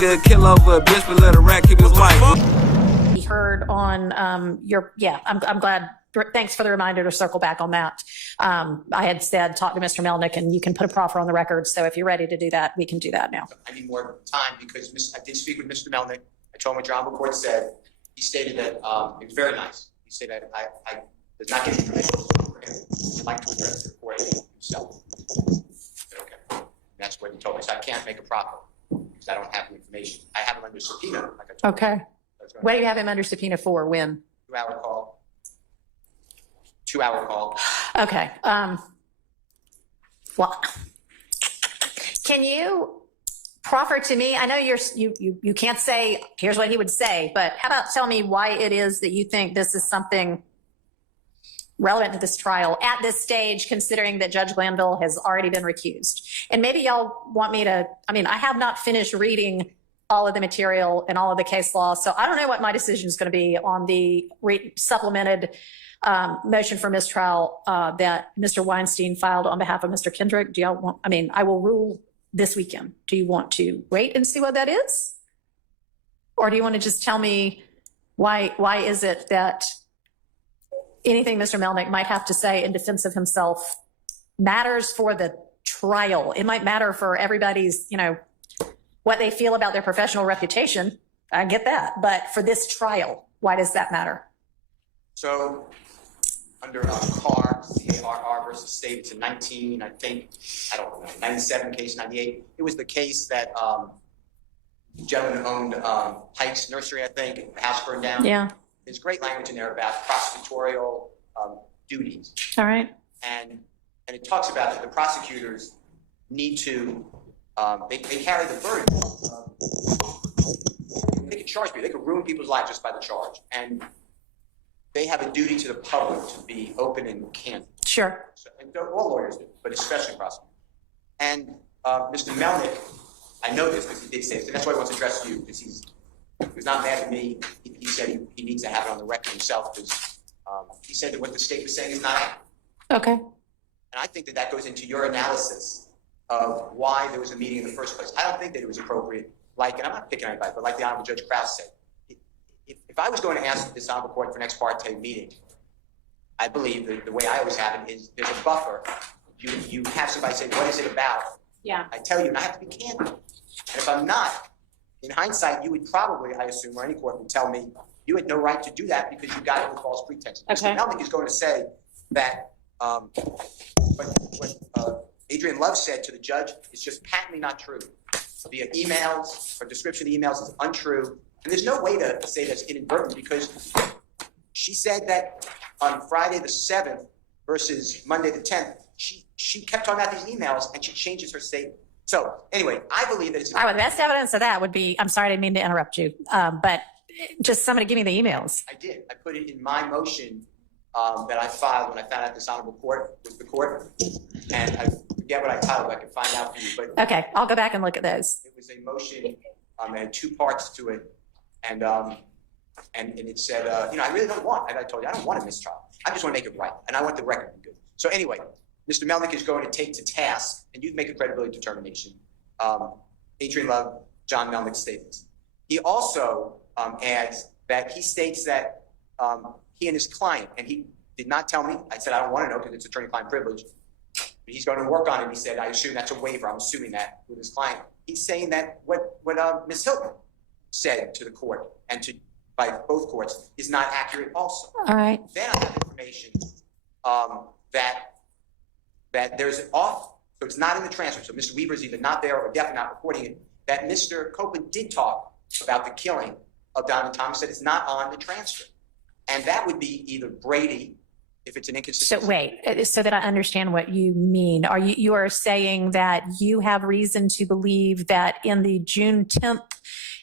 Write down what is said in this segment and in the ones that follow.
nigga kill over a bitch, but let a rat keep his wife. We heard on I'm glad. Thanks for the reminder to circle back on that. I had said talk to Mr. Melnick, and you can put a proffer on the record. So if you're ready to do that, we can do that now. I need more time because I did speak with Mr. Melnick. I told him what your honorable court said. He stated that it was very nice. He said that I did not get information for him. He'd like to address the court himself. Okay, that's what he told me. So I can't make a proffer because I don't have the information. I have him under subpoena. Like I told Okay. What do you have him under subpoena for? When? 2-hour call. 2-hour call. Okay. Well, can you proffer to me? I know you can't say here's what he would say, but how about tell me why it is that you think this is something relevant to this trial at this stage, considering that Judge Glanville has already been recused. And maybe y'all want me to, I have not finished reading all of the material and all of the case law, so I don't know what my decision is going to be on the supplemented motion for mistrial that Mr. Weinstein filed on behalf of Mr. Kendrick. Do y'all want, I will rule this weekend. Do you want to wait and see what that is? Or do you want to just tell me why is it that anything Mr. Melnick might have to say in defense of himself matters for the trial? It might matter for everybody's, what they feel about their professional reputation. I get that. But for this trial, why does that matter? So under CAR, C-A-R-R versus State, it's a 97 case, 98. It was the case that the gentleman owned Heights Nursery, I think, the house burned down. Yeah. There's great language in there about prosecutorial duties. All right. And it talks about that the prosecutors need to, they carry the burden. They can charge people. They can ruin people's lives just by the charge. And they have a duty to the public to be open and candid. Sure. So, and all lawyers do, but especially prosecutors. And Mr. Melnick, I know this because he did say this, and that's why he wants to address you, because he's not mad at me. He said he needs to have it on the record himself because he said that what the state was saying is not accurate. Okay. And I think that goes into your analysis of why there was a meeting in the first place. I don't think that it was appropriate, and I'm not picking on anybody, but like the Honorable Judge Krause said, if I was going to ask this Honorable Court for an ex parte meeting, I believe that the way I always have it is there's a buffer. You have somebody say, what is it about? Yeah. I tell you, and I have to be candid. And if I'm not, in hindsight, you would probably, I assume, or any court would tell me, you had no right to do that because you got it with false pretense. Okay. Mr. Melnick is going to say that what Adrian Love said to the judge is just patently not true. Via emails, or description of the emails is untrue. And there's no way to say that's inadvertent because she said that on Friday the 7th versus Monday the 10th, she kept talking about these emails and she changes her statement. So anyway, I believe that it's— All right, well, the best evidence of that would be, I'm sorry, I didn't mean to interrupt you, but just somebody give me the emails. I did. I put it in my motion that I filed when I found out this honorable court was the court. And I forget what I titled. I can find out for you. But okay, I'll go back and look at those. It was a motion. It had 2 parts to it. And it said, I really don't want, and I told you, I don't want a mistrial. I just want to make it right. And I want the record to be good. So anyway, Mr. Melnick is going to take to task, and you make a credibility determination, Adrian Love, John Melnick's statements. He also adds that he states that he and his client, and he did not tell me, I said I don't want to know because it's attorney-client privilege, but he's going to work on it. He said, I assume that's a waiver. I'm assuming that with his client. He's saying that what Ms. Hilton said to the court and by both courts is not accurate also. All right. Then I have information that there's an off, so it's not in the transcript. So Mr. Weaver is either not there or definitely not reporting it, that Mr. Copeland did talk about the killing of Donovan Thomas, said it's not on the transcript. And that would be either Brady, if it's an inconsistency. So wait, so that I understand what you mean. You are saying that you have reason to believe that in the June 10th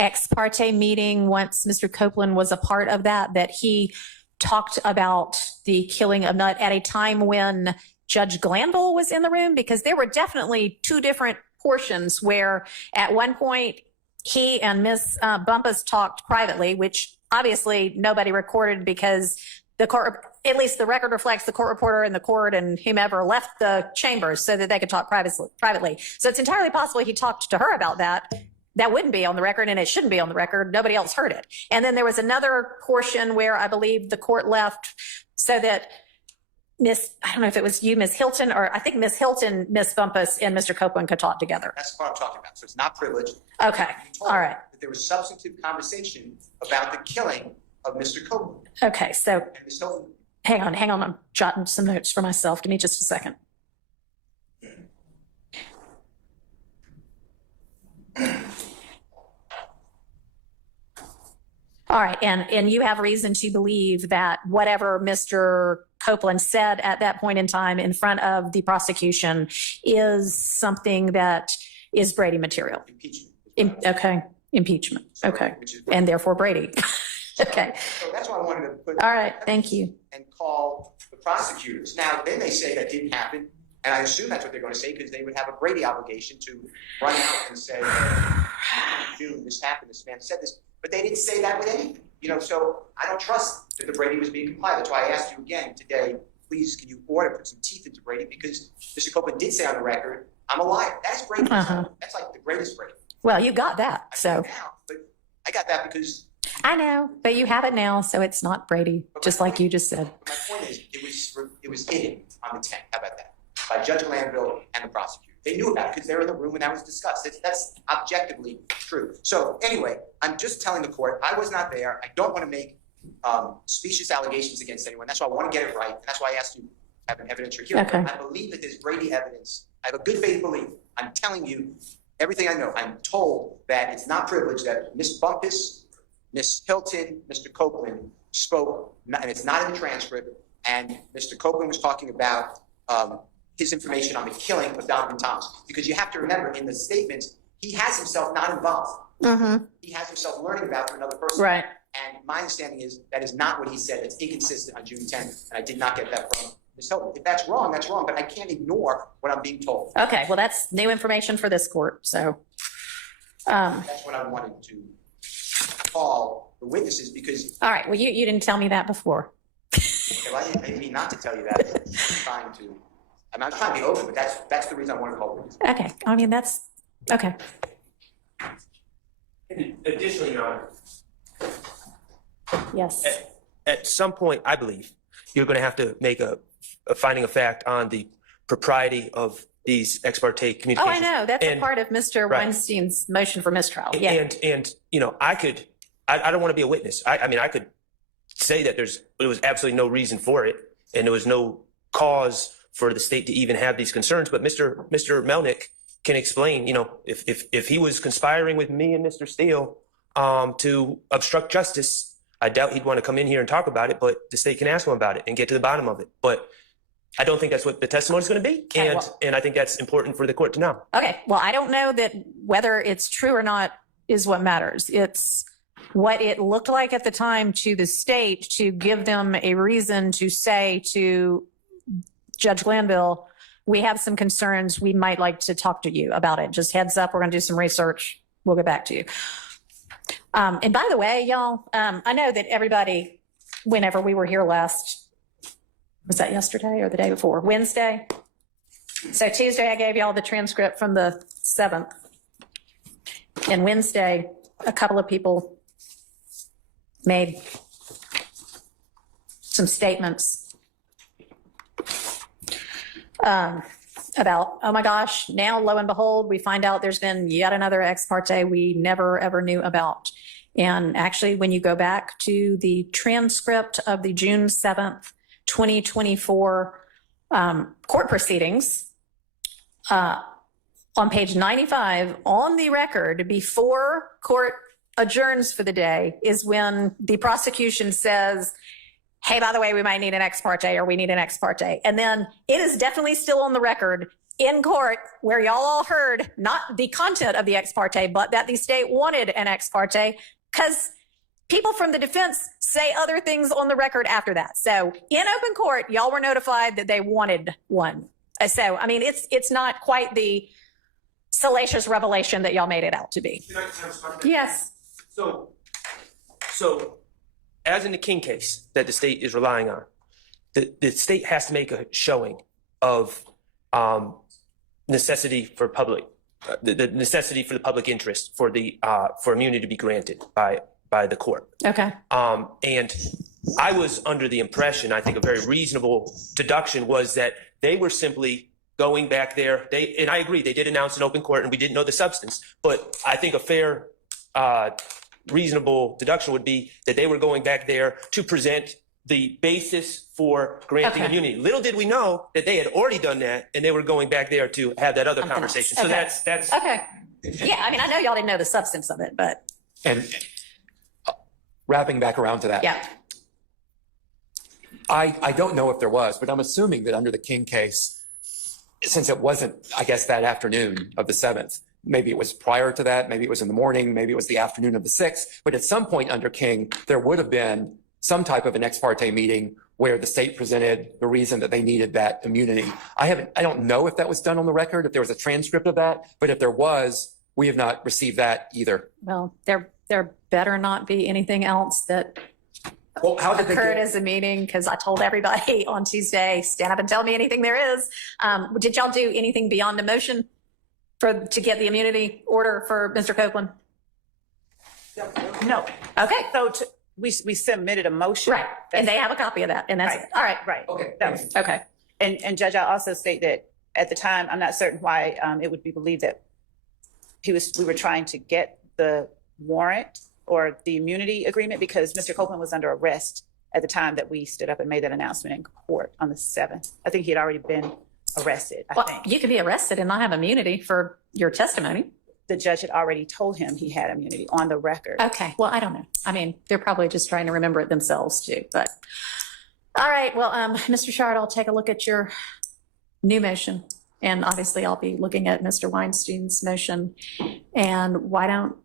ex parte meeting, once Mr. Copeland was a part of that he talked about the killing of Nutt at a time when Judge Glanville was in the room? Because there were definitely 2 different portions where at one point he and Ms. Bumpus talked privately, which obviously nobody recorded because the court, at least the record reflects the court reporter and the court and whomever left the chambers so that they could talk privately. So it's entirely possible he talked to her about that. that wouldn't be on the record, and it shouldn't be on the record. Nobody else heard it. And then there was another portion where I believe the court left so that I don't know if it was you, Ms. Hilton, or I think Ms. Hilton, Ms. Bumpus, and Mr. Copeland could talk together. That's what I'm talking about. So it's not privileged. Okay. All right. That there was substantive conversation about the killing of Mr. Copeland. Okay. So And Ms. Hilton. hang on. I'm jotting some notes for myself. Give me just a second. All right, and you have reason to believe that whatever Mr. Copeland said at that point in time in front of the prosecution is something that is Brady material. Impeachment. Okay, impeachment. Okay, Which is and therefore Brady. Okay. So that's why I wanted to put. All right, thank you. And call the prosecutors. Now, they may say that didn't happen, and I assume that's what they're going to say because they would have a Brady obligation to run out and say, June, this happened, this man said this. But they didn't say that with anything, so I don't trust that the Brady was being complied. That's why I asked you again today, please, can you put some teeth into Brady? Because Mr. Copeland did say on the record, I'm a liar. That's Brady. That's like the greatest Brady. Well, you got that, so. But I got that because. I know, but you have it now, so it's not Brady, just like you just said. But my point is, it was hidden on the 10th. How about that? By Judge Glanville and the prosecutor. They knew about it because they were in the room when that was discussed. That's objectively true. So anyway, I'm just telling the court, I was not there. I don't want to make specious allegations against anyone. That's why I want to get it right. And that's why I asked you to have an evidentiary hearing. Okay. I believe that there's Brady evidence. I have a good faith belief. I'm telling you everything I know. I'm told that it's not privileged that Ms. Bumpus, Ms. Hilton, Mr. Copeland spoke, and it's not in the transcript, and Mr. Copeland was talking about his information on the killing of Donovan Thomas. Because you have to remember, in the statements, he has himself not involved. Mm-hmm. He has himself learning about from another person. Right. And my understanding is that is not what he said. It's inconsistent on June 10th, and I did not get that from Ms. Hilton. If that's wrong, but I can't ignore what I'm being told. Okay, well, that's new information for this court, so. That's what I wanted to call the witnesses because. All right, well, you didn't tell me that before. Okay, well, I didn't mean not to tell you that. I'm trying to be open, but that's the reason I wanted to call witnesses. Okay, I mean, that's, okay. Additionally, Your Honor, Yes. at some point, I believe, you're going to have to make a finding of fact on the propriety of these ex parte Oh, communications. I know, that's a part of Mr. Right. Weinstein's motion for mistrial, yeah. And I don't want to be a witness. I mean, I could say that there was absolutely no reason for it, and there was no cause for the state to even have these concerns. But Mr. Melnick can explain, if he was conspiring with me and Mr. Steele to obstruct justice, I doubt he'd want to come in here and talk about it, but the state can ask him about it and get to the bottom of it. But I don't think that's what the testimony is going to be. And I think that's important for the court to know. Okay, well, I don't know that whether it's true or not is what matters. It's what it looked like at the time to the state to give them a reason to say to Judge Glanville, we have some concerns. We might like to talk to you about it. Just heads up, we're going to do some research. We'll get back to you. And by the way, y'all, I know that everybody, whenever we were here last, was that yesterday or the day before? Wednesday. So Tuesday, I gave y'all the transcript from the 7th. And Wednesday, a couple of people made some statements about, oh my gosh, now lo and behold, we find out there's been yet another ex parte we never ever knew about. And actually, when you go back to the transcript of the June 7th, 2024 court proceedings, on page 95, on the record, before court adjourns for the day, is when the prosecution says, hey, by the way, we might need an ex parte, or we need an ex parte. And then it is definitely still on the record in court where y'all all heard not the content of the ex parte, but that the state wanted an ex parte, because people from the defense say other things on the record after that. So in open court, y'all were notified that they wanted one. So, I mean, it's not quite the salacious revelation that y'all made it out to be. Yes. So as in the King case that the state is relying on, the state has to make a showing of necessity for public the necessity for the public interest for for immunity to be granted by the court. Okay. And I was under the impression, I think a very reasonable deduction was that they were simply going back there. And I agree, they did announce an open court and we didn't know the substance, but I think a fair, reasonable deduction would be that they were going back there to present the basis for granting immunity. Little did we know that they had already done that and they were going back there to have that other conversation. So that's okay. Yeah, I mean, I know y'all didn't know the substance of it, but. And wrapping back around to that. Yeah. I don't know if there was, but I'm assuming that under the King case, since it wasn't, I guess, that afternoon of the 7th, maybe it was prior to that, maybe it was in the morning, maybe it was the afternoon of the 6th, but at some point under King, there would have been some type of an ex parte meeting where the state presented the reason that they needed that immunity. I don't know if that was done on the record, if there was a transcript of that, but if there was, we have not received that either. Well, there better not be anything else that How did occurred as a meeting, because I told everybody on Tuesday, stand up and tell me anything there is. Did y'all do anything beyond the motion to get the immunity order for Mr. Copeland? No. Okay. So we submitted a motion. Right. And they have a copy of that. And that's Right. all right. Right. Okay. That was- Okay. And Judge, I also state that at the time, I'm not certain why it would be believed that we were trying to get the warrant or the immunity agreement because Mr. Copeland was under arrest at the time that we stood up and made that announcement in court on the 7th. I think he had already been arrested, I Well, think. you could be arrested and not have immunity for your testimony. The judge had already told him he had immunity on the record. Okay. Well, I don't know. I mean, they're probably just trying to remember it themselves too, but. All right. Well, Mr. Shard, I'll take a look at your new motion. And obviously I'll be looking at Mr. Weinstein's motion. And why don't,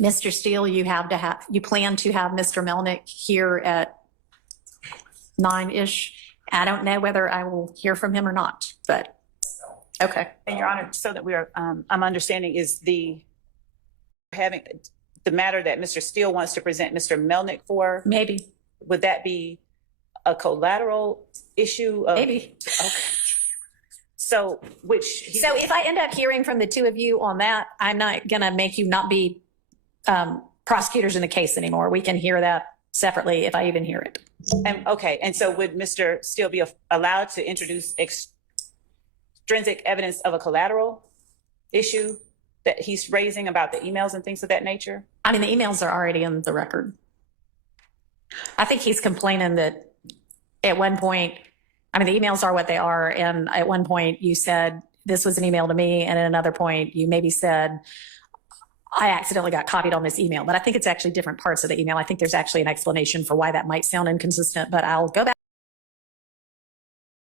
Mr. Steele, you plan to have Mr. Melnick here at 9-ish. I don't know whether I will hear from him or not, but okay. And Your Honor, so that we are, I'm understanding is having the matter that Mr. Steele wants to present Mr. Melnick for, Maybe, would that be a collateral issue? maybe. Okay. So, So if I end up hearing from the two of you on that, I'm not going to make you not be prosecutors in the case anymore. We can hear that separately if I even hear it. and so would Mr. Steele be allowed to introduce extrinsic evidence of a collateral issue that he's raising about the emails and things of that nature? I mean, the emails are already in the record. I think he's complaining that at one point, I mean, the emails are what they are. And at one point you said, this was an email to me. And at another point you maybe said, I accidentally got copied on this email, but I think it's actually different parts of the email. I think there's actually an explanation for why that might sound inconsistent, but I'll go back